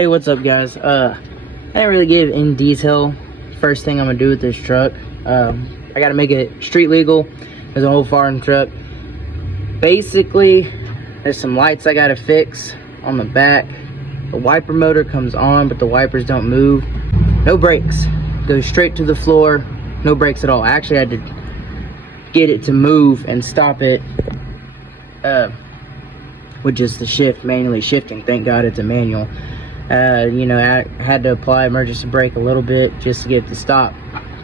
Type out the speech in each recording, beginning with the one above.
Hey, what's up, guys? I didn't really give in detail first thing I'm gonna do with this truck. I gotta make it street legal. There's a whole foreign truck. Basically, there's some lights I gotta fix on the back. The wiper motor comes on, but the wipers don't move. No brakes. Goes straight to the floor. No brakes at all. I actually had to get it to move and stop it with just the shift, manually shifting. Thank God it's a manual. You know, I had to apply emergency brake a little bit just to get it to stop.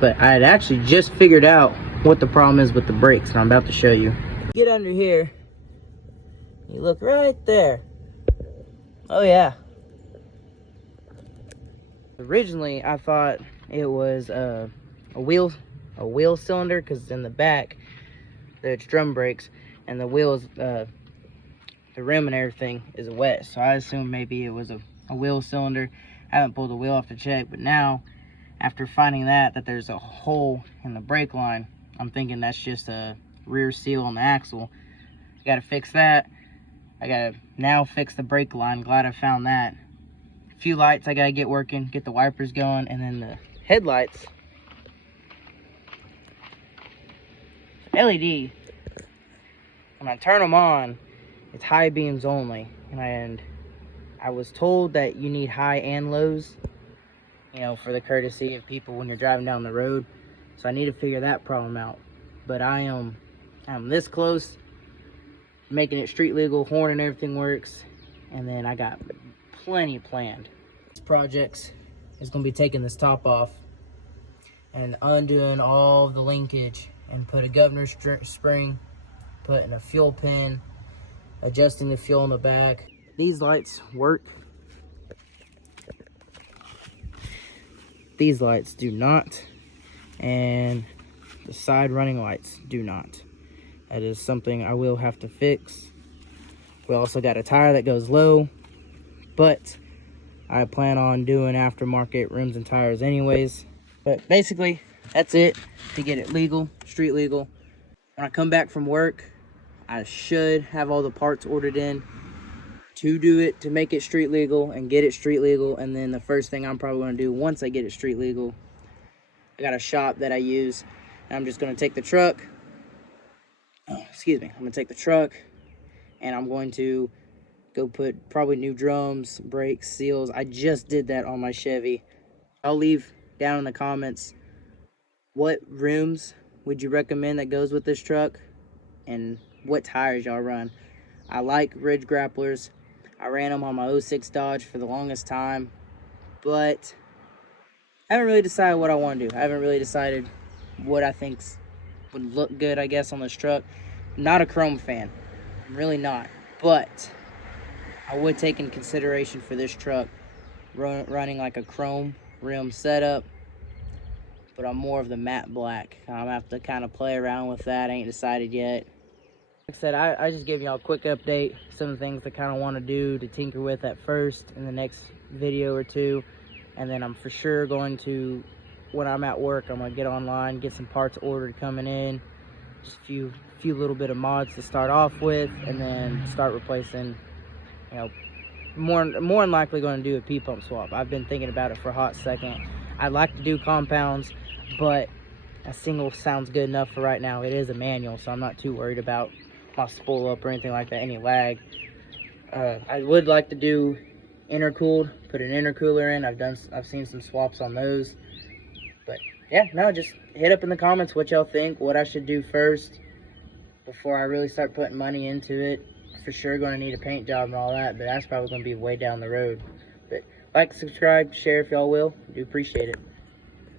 But I had actually just figured out what the problem is with the brakes, and I'm about to show you. Get under here. You look right there. Oh yeah. Originally, I thought it was a wheel cylinder, because in the back there's drum brakes, and the wheels, the rim and everything is wet. So I assumed maybe it was a wheel cylinder. I haven't pulled the wheel off to check, but now after finding that there's a hole in the brake line, I'm thinking that's just a rear seal on the axle. I gotta fix that. I gotta now fix the brake line. Glad I found that. A few lights I gotta get working, get the wipers going, and then the headlights. LED, when I turn them on, it's high beams only, and I was told that you need high and lows, you know, for the courtesy of people when you're driving down the road. So I need to figure that problem out. But I'm this close, making it street legal, horn and everything works, and then I got plenty planned. This project is going to be taking this top off and undoing all of the linkage, and put a governor spring, putting a fuel pin, adjusting the fuel in the back. These lights work. These lights do not, and the side running lights do not. That is something I will have to fix. We also got a tire that goes low, but I plan on doing aftermarket rims and tires anyways. But basically, that's it to get it legal, street legal. When I come back from work, I should have all the parts ordered in to do it, to make it street legal and get it street legal. And then the first thing I'm probably going to do once I get it street legal, I got a shop that I use, and I'm just going to take the truck, I'm going to take the truck, and I'm going to go put probably new drums, brakes, seals. I just did that on my Chevy. I'll leave down in the comments what rims would you recommend that goes with this truck, and what tires y'all run. I like Ridge Grapplers. I ran them on my 06 Dodge for the longest time, but I haven't really decided what I want to do. I haven't really decided what I think would look good, I guess, on this truck. I'm not a chrome fan. I'm really not. But I would take in consideration for this truck running like a chrome rim setup, but I'm more of the matte black. I'm gonna have to kind of play around with that. I ain't decided yet. Like I said, I just gave y'all a quick update, some of the things I kind of want to do to tinker with at first in the next video or two. And then I'm for sure going to, when I'm at work, I'm going to get online, get some parts ordered coming in. Just a few little bit of mods to start off with, and then start replacing, you know, more than likely going to do a P-pump swap. I've been thinking about it for a hot second. I'd like to do compounds, but a single sounds good enough for right now. It is a manual, so I'm not too worried about my spool up or anything like that, any lag. I would like to do intercooled, put an intercooler in. I've seen some swaps on those. But yeah, no, just hit up in the comments what y'all think, what I should do first before I really start putting money into it. For sure going to need a paint job and all that, but that's probably going to be way down the road. But like, subscribe, share if y'all will. I do appreciate it.